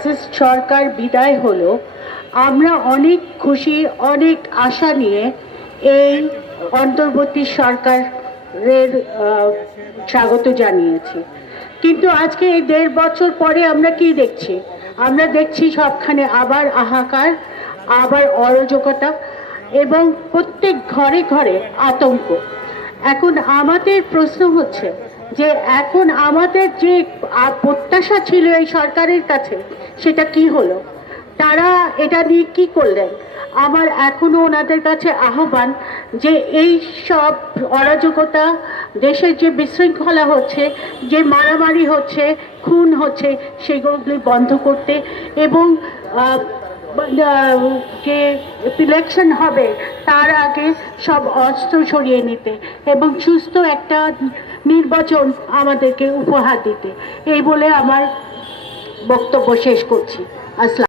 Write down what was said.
Fascist সরকার বিদায় হলো, আমরা অনেক খুশি, অনেক আশা নিয়ে এই অন্তর্বর্তী সরকারের স্বাগত জানিয়েছি। কিন্তু আজকে এই 1.5 বছর পরে আমরা কি দেখছি? আমরা দেখছি সবখানে আবার হাহাকার, আবার অরাজকতা এবং প্রত্যেক ঘরে ঘরে আতঙ্ক। এখন আমাদের প্রশ্ন হচ্ছে যে এখন আমাদের যে প্রত্যাশা ছিল এই সরকারের কাছে, সেটা কি হলো? তারা এটা নিয়ে কি করলেন? আমার এখনো ওনাদের কাছে আহ্বান যে এই সব অরাজকতা, দেশের যে বিশৃঙ্খলা হচ্ছে, যে মারামারি হচ্ছে, খুন হচ্ছে, সেগুলি বন্ধ করতে এবং যে ইলেকশন হবে তার আগে সব অস্ত্র সরিয়ে নিতে এবং সুস্থ একটা নির্বাচন আমাদেরকে উপহার দিতে। এই বলে আমার বক্তব্য শেষ করছি। আসসালাম।